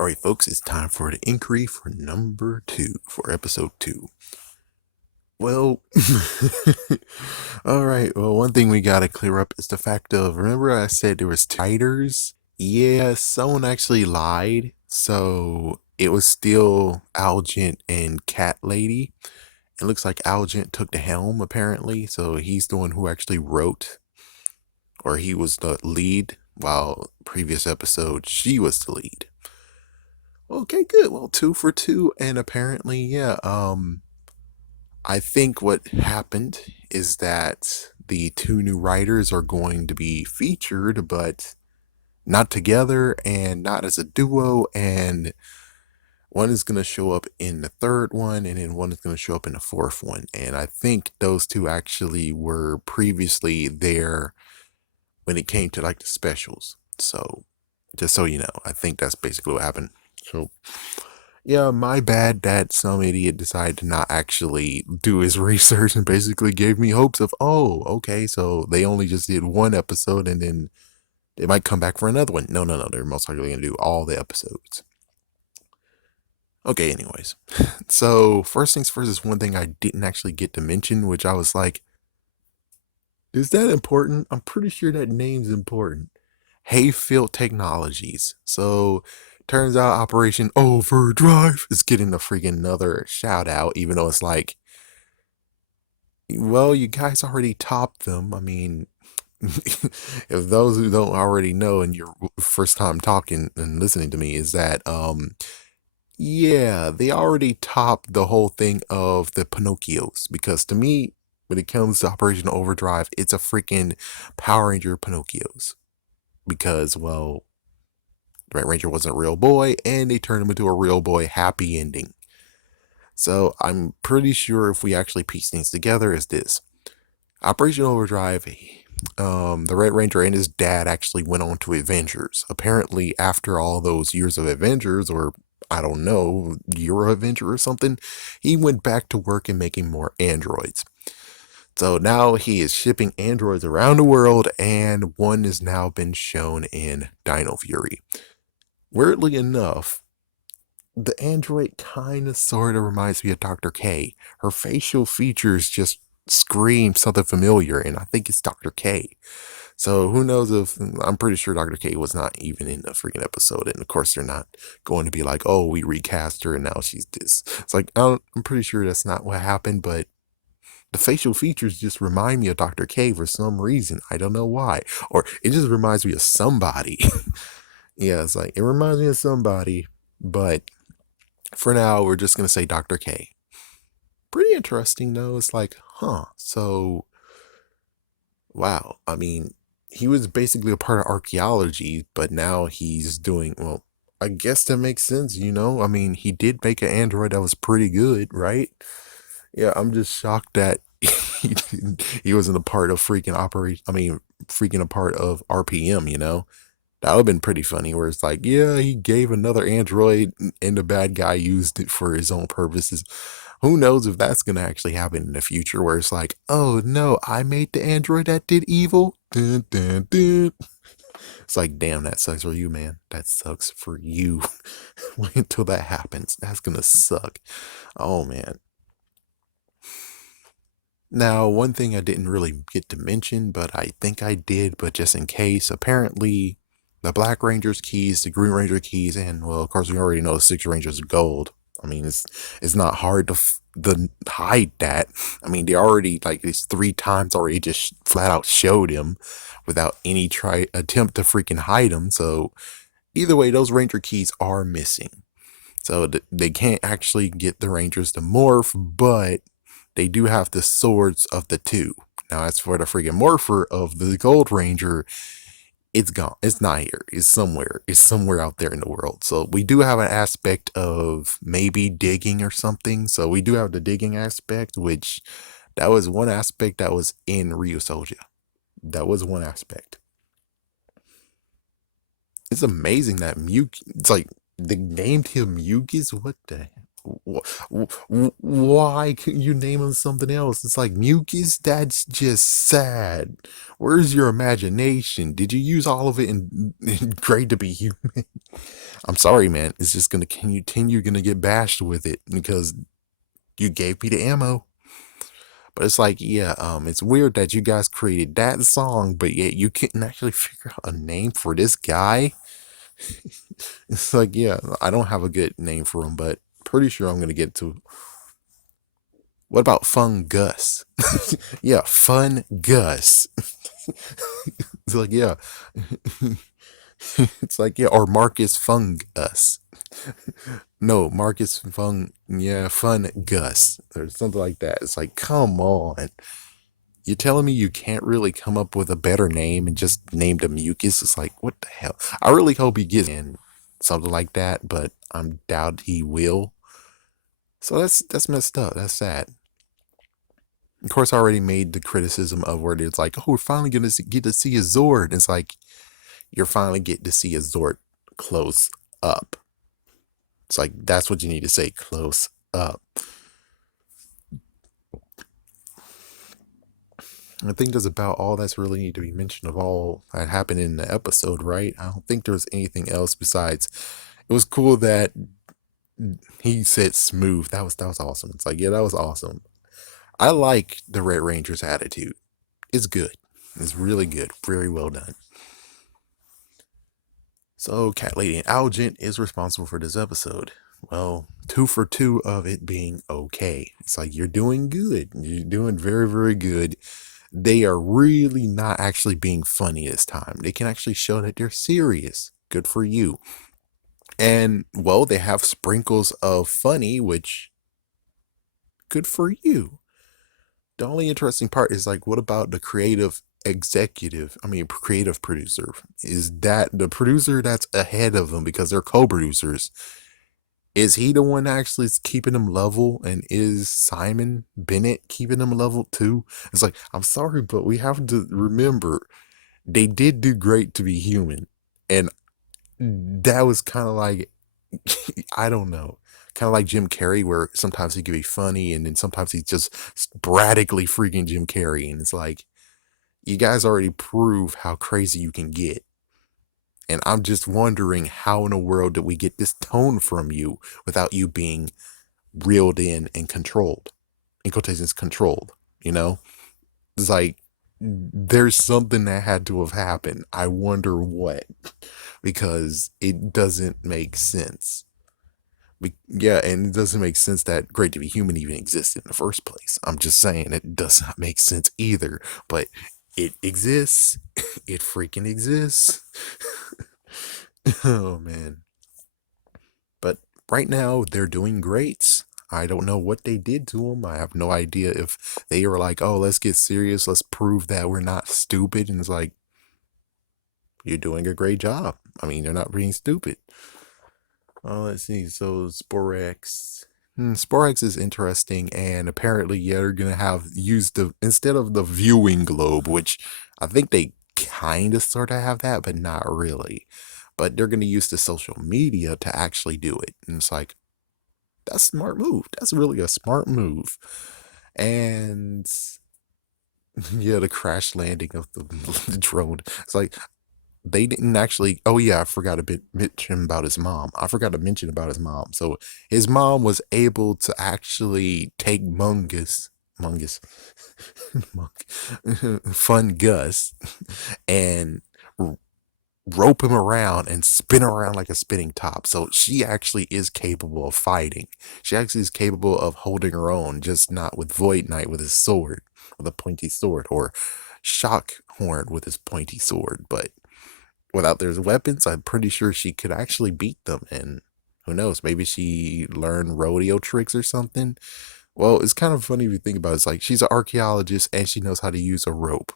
All right, folks, it's time for the inquiry for number 2 for episode 2. Well, all right. Well, one thing we gotta clear up is the fact of remember I said there was two writers? Yeah, someone actually lied. So it was still Algent and Cat Lady. It looks like Algent took the helm apparently, so he's the one who actually wrote, or he was the lead, while previous episode she was the lead. Okay, good. Well, 2 for 2, and apparently, yeah, I think what happened is that the two new writers are going to be featured, but not together and not as a duo, and one is going to show up in the third one, and then one is going to show up in the fourth one. And I think those two actually were previously there when it came to like the specials. So, just so you know, I think that's basically what happened. So, yeah, my bad that some idiot decided to not actually do his research and basically gave me hopes of, oh, okay, so they only just did one episode and then they might come back for another one. No, no, no, they're most likely going to do all the episodes. Okay, anyways. So, first things first is one thing I didn't actually get to mention, which I was like, is that important? I'm pretty sure that name's important. Hayfield Technologies. So turns out Operation Overdrive is getting a freaking another shout out, even though it's like, well, you guys already topped them. I mean, if those who don't already know and your first time talking and listening to me is that yeah, they already topped the whole thing of the Pinocchios, because to me, when it comes to Operation Overdrive, it's a freaking Power Ranger Pinocchios. Because, well, Red Ranger wasn't a real boy, and they turned him into a real boy happy ending. So I'm pretty sure if we actually piece things together, is this. Operation Overdrive, the Red Ranger and his dad actually went on to Avengers. Apparently, after all those years of Avengers, or I don't know, Euro Avenger or something, he went back to work and making more androids. So now he is shipping androids around the world, and one has now been shown in Dino Fury. Weirdly enough, the android kind of sort of reminds me of Dr. K. Her facial features just scream something familiar, and I think it's Dr. K. So who knows if I'm pretty sure Dr. K was not even in the freaking episode, and of course they're not going to be like, oh, we recast her and now she's this. It's like I'm pretty sure that's not what happened, but the facial features just remind me of Dr. K for some reason. I don't know why, or it just reminds me of somebody. Yeah, it's like it reminds me of somebody, but for now we're just gonna say Dr. K. Pretty interesting though. It's like, huh, so wow. I mean, he was basically a part of archaeology, but now he's doing, well, I guess that makes sense, you know? I mean, he did make an android that was pretty good, right? Yeah, I'm just shocked that he wasn't a part of freaking operation. I mean, freaking a part of RPM, you know? That would have been pretty funny, where it's like, yeah, he gave another android and the bad guy used it for his own purposes. Who knows if that's going to actually happen in the future, where it's like, oh no, I made the android that did evil. Dun, dun, dun. It's like, damn, that sucks for you, man. That sucks for you. Wait until that happens. That's going to suck. Oh, man. Now, one thing I didn't really get to mention, but I think I did, but just in case, apparently the Black Ranger's keys, the Green Ranger keys, and well, of course, we already know the Six Rangers gold. I mean, it's not hard to hide that. I mean, they already like these 3 times already just flat out showed him without any try attempt to freaking hide him. So either way, those Ranger keys are missing. So they can't actually get the Rangers to morph, but they do have the swords of the two. Now, as for the freaking morpher of the Gold Ranger, it's gone. It's not here. It's somewhere. It's somewhere out there in the world. So we do have an aspect of maybe digging or something. So we do have the digging aspect, which that was one aspect that was in Ryu Soja. That was one aspect. It's amazing that it's like they named him Mucus. What the why couldn't you name him something else? It's like mucus. That's just sad. Where's your imagination? Did you use all of it in Great to Be Human? I'm sorry, man. It's just gonna continue gonna get bashed with it because you gave me the ammo. But it's like, yeah, it's weird that you guys created that song, but yet you couldn't actually figure out a name for this guy. It's like, yeah, I don't have a good name for him, but pretty sure I'm gonna get to. What about Fun Gus? Yeah, Fun Gus. It's like, yeah. It's like, yeah, or Marcus Fungus. No, Marcus Fun, yeah, Fun Gus, or something like that. It's like, come on. You're telling me you can't really come up with a better name and just named him Mucus? It's like, what the hell? I really hope he gets in something like that, but I'm doubt he will. So that's messed up. That's sad. Of course, I already made the criticism of where it's like, oh, we're finally gonna get to see a Zord. It's like you're finally getting to see a Zord close up. It's like that's what you need to say, close up. I think that's about all that's really need to be mentioned of all that happened in the episode, right? I don't think there's anything else besides it was cool that he said smooth. That was awesome. It's like, yeah, that was awesome. I like the Red Ranger's attitude. It's good. It's really good. Very well done. So Cat Lady and Algent is responsible for this episode. Well, 2 for 2 of it being okay. It's like you're doing good. You're doing very, very good. They are really not actually being funny this time. They can actually show that they're serious. Good for you. And well, they have sprinkles of funny, which good for you. The only interesting part is like, what about the creative executive? I mean, creative producer. Is that the producer that's ahead of them because they're co-producers? Is he the one actually keeping them level? And is Simon Bennett keeping them level too? It's like, I'm sorry, but we have to remember they did do great to be human. And that was kind of like, I don't know, kind of like Jim Carrey, where sometimes he can be funny and then sometimes he's just sporadically freaking Jim Carrey. And it's like, you guys already prove how crazy you can get. And I'm just wondering how in the world did we get this tone from you without you being reeled in and controlled? In quotations, controlled, you know? It's like, there's something that had to have happened. I wonder what, because it doesn't make sense. Yeah, and it doesn't make sense that Great to Be Human even existed in the first place. I'm just saying it does not make sense either, but it exists. It freaking exists. Oh man. But right now they're doing great. I don't know what they did to them. I have no idea if they were like, "Oh, let's get serious. Let's prove that we're not stupid." And it's like, "You're doing a great job." I mean, they're not being stupid. Oh, let's see. So Sporex. Sporex is interesting, and apparently, yeah, they're gonna have used the instead of the viewing globe, which I think they kind of sort of have that, but not really. But they're gonna use the social media to actually do it, and it's like that's a smart move. That's really a smart move. And yeah, the crash landing of the drone. It's like they didn't actually. Oh yeah, I forgot to mention about his mom. I forgot to mention about his mom. So his mom was able to actually take Mungus, Fun Gus, and rope him around and spin around like a spinning top. So she actually is capable of fighting. She actually is capable of holding her own, just not with Void Knight with his sword, with a pointy sword, or Shockhorn with his pointy sword. But without their weapons, I'm pretty sure she could actually beat them. And who knows, maybe she learned rodeo tricks or something. Well, it's kind of funny if you think about it. It's like she's an archaeologist and she knows how to use a rope.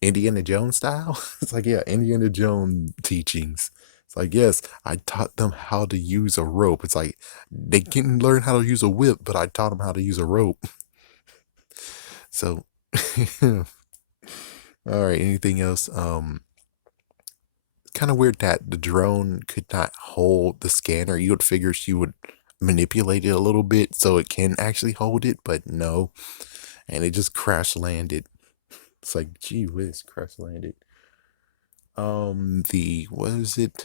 Indiana Jones style. It's like, yeah, Indiana Jones teachings. It's like, yes, I taught them how to use a rope. It's like they can learn how to use a whip, but I taught them how to use a rope. So, all right, anything else? Kind of weird that the drone could not hold the scanner. You would figure she would manipulate it a little bit so it can actually hold it, but no. And it just crash landed. It's like, gee whiz, crash landed. The what is it?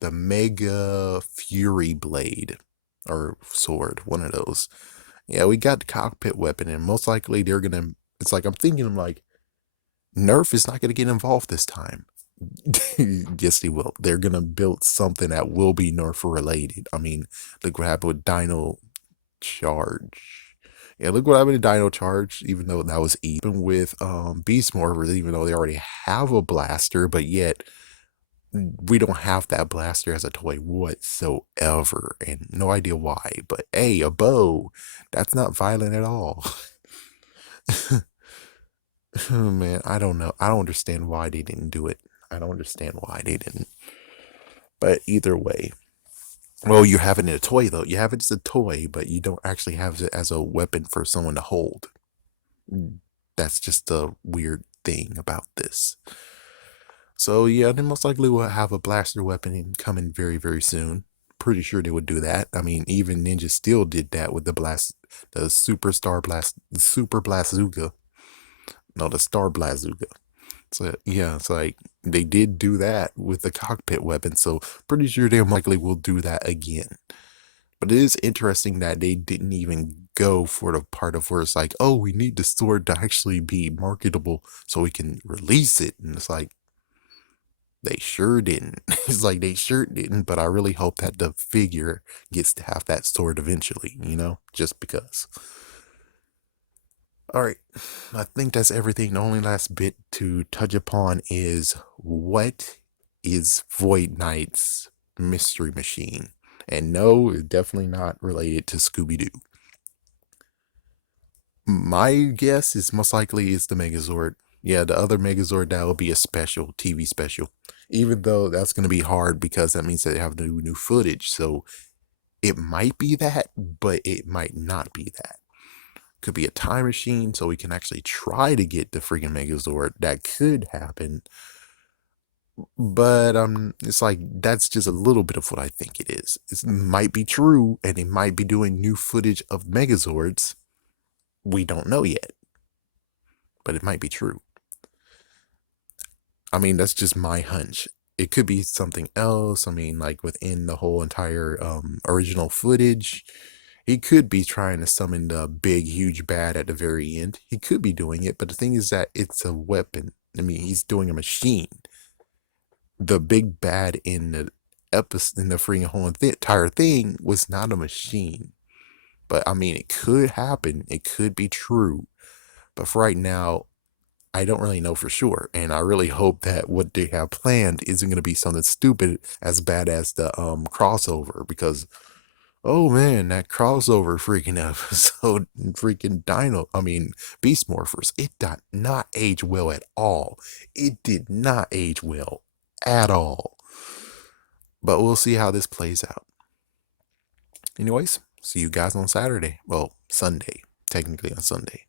the Mega Fury Blade or sword, one of those. Yeah, we got the cockpit weapon, and most likely they're gonna. It's like I'm like, Nerf is not gonna get involved this time. Yes, they will. They're gonna build something that will be Nerf related. I mean, look what happened with Dino Charge. Yeah, look what happened to Dino Charge, even though that was even with Beast Morphers, even though they already have a blaster, but yet we don't have that blaster as a toy whatsoever, and no idea why. But hey, a bow, that's not violent at all. Oh, man, I don't know. I don't understand why they didn't do it. I don't understand why they didn't. But either way, well, you have it in a toy though. You have it as a toy, but you don't actually have it as a weapon for someone to hold. That's just a weird thing about this. So yeah, they most likely will have a blaster weapon coming very, very soon. Pretty sure they would do that. I mean, even Ninja Steel did that with the Super Blazooka. No, the Star Blazooka. So yeah, it's like they did do that with the cockpit weapon. So pretty sure they likely will do that again. But it is interesting that they didn't even go for the part of where it's like, oh, we need the sword to actually be marketable so we can release it. And it's like, they sure didn't. It's like they sure didn't, but I really hope that the figure gets to have that sword eventually, just because. All right, I think that's everything. The only last bit to touch upon is what is Void Knight's mystery machine? And no, it's definitely not related to Scooby Doo. My guess is most likely it's the Megazord. Yeah, the other Megazord, that will be a special, TV special. Even though that's going to be hard because that means they have to do new footage. So it might be that, but it might not be that. Could be a time machine so we can actually try to get the freaking Megazord. That could happen. But it's like that's just a little bit of what I think it is. It might be true, and they might be doing new footage of Megazords. We don't know yet, but it might be true. I mean, that's just my hunch. It could be something else. I mean, like within the whole entire original footage, he could be trying to summon the big, huge bad at the very end. He could be doing it, but the thing is that it's a weapon. I mean, he's doing a machine. The big bad in the episode, in the freaking whole entire thing, was not a machine. But I mean, it could happen. It could be true. But for right now, I don't really know for sure, and I really hope that what they have planned isn't going to be something stupid as bad as the crossover, because oh man, that crossover freaking episode, freaking Beast Morphers, it did not age well at all. It did not age well at all. But we'll see how this plays out. Anyways, see you guys on Saturday. Well, Sunday, technically on Sunday.